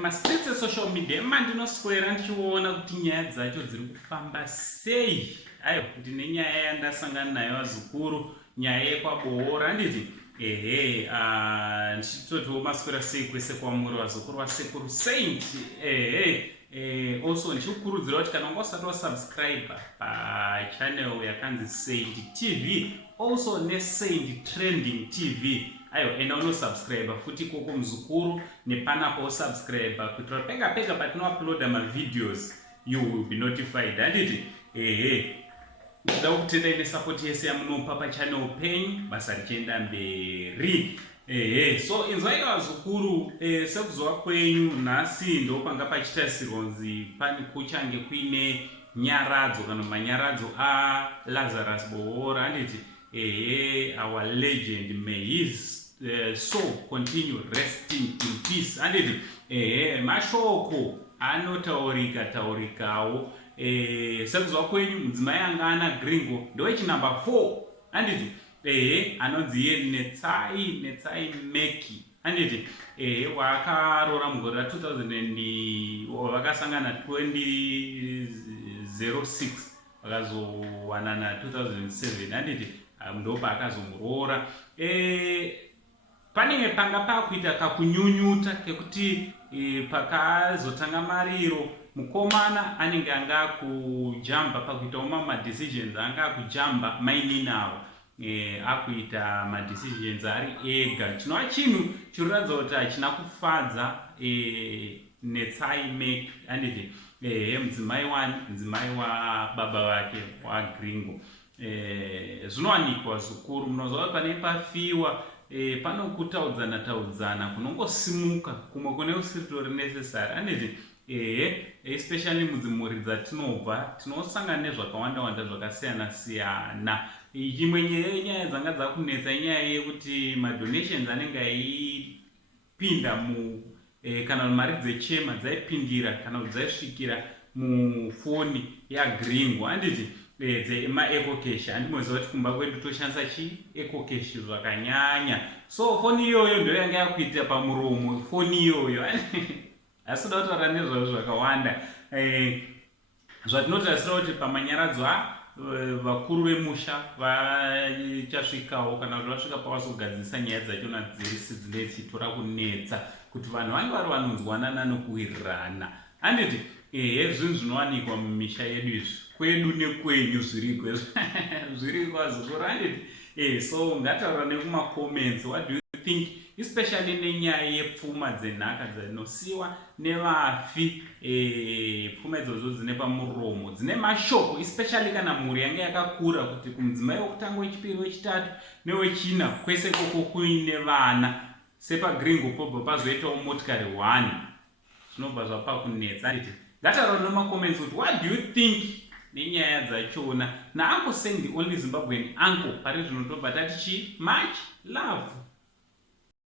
Masitse social media mandinoswera ndichiona kuti nyaya dzacho dziri kufamba sei. Ayo kuti nenyaya yandasangana nayo azukuru, nyaya yekwaBoora nditi ndichitotiwo maswera sei kwese kwamuri vazukuru vasekuru Saint. Also ndichikukurudzira kuti kana unga usati wasubscribe pachannel yakanzi Saint TV, also neSaint Trending TV. Ayo enda unosubscribe futi koko mzukuru nepanapo usubscribe kuitira pega patinouploada mavideos you will be notified. Handiti kuda kutenda ine support yese yamunopa pachannel penyu basa richienda mberi. So inzwai vazukuru, sekuzowa kwenyu nhasi ndo panga pachitasirwa kunzi pane kuchange kuine nyaradzo kana manyaradzo Lazarus Boora. Handiti our legend, may his soul continue resting in peace. Handiti mashoko anotaurikawo. Sekuzowa kwenyu mudzimai anga ana Gringo ndowechinumber 4. Handiti anonzi Netsai Meki. Handiti wakaroora mugore ra 2000 vakasangana 2006 vakazowanana 2007. Handiti ndopa akazomuroora. Panenge panga pakuita kakunyunyuta kekuti pakazotanga mariro mukomana anenge anga kujamba pakuitawo madecisions anga kujamba maininawo akuita madecisions ari ega. Chinova chinhu chinoratidza kuti hachina kufadza Netsai Meki. Handiti mudzimai wababa vake waGringo. Zvinowanikwa zukuru, munoziva kuti pane pafiwa panokutaudzana kunongosimuka kumwe kune usiritori necessary. Handiti especially mudzimhuri dzatinobva tinosangana nezvakawanda zvakasiyana. Imwe nyaya dzanga dzakunetsa inyaya yekuti madonations anenge aipinda kana mari dzechema dzaipindira kana kuti dzaisvikira mufoni yaGringo. Handiti MuEco cash. Handimoziva kuti kumba kwedu toshandisa eco cash zvakanyanya. So foni iyoyo ndio yanga yakuita pamuromo foni iyoyo. Asi da kutaura nezvazvo zvakawanda. Zvatinotarisira kuti pamanyaradzo vakuru vemusha vachasvikawo kana kuti vasvika pavazogadzirisa nyaya dzachona dzirisi dzinechitora kunetsa kuti vanhu vange vari vanonzwanana nokuwirirana. Handiti zvinhu zvinowanikwa mumisha yedu izvi, kwedu nekwenyu zviriko azukuru. Handiti so ngataura nekumacomments, what do you think, especially nenyaya yepfuma dzenhaka dzinosiyiwa nevafi. Pfuma idzodzo dzine pamuromo dzine mashoko, especially kana mhuri yange yakakura kuti kumudzimai wokutanga, wechipiri, wechitatu newechina kwese koko kuine vana. SepaGringo pobva pazoitawo motikari 1. Zvinobva zvapa kunetsa. Handiti ngataura nemacomments kuti what do you think nenyaya dzachona. Nauncle Sandy, only Zimbabwean uncle, pari zvino tobva tati much love.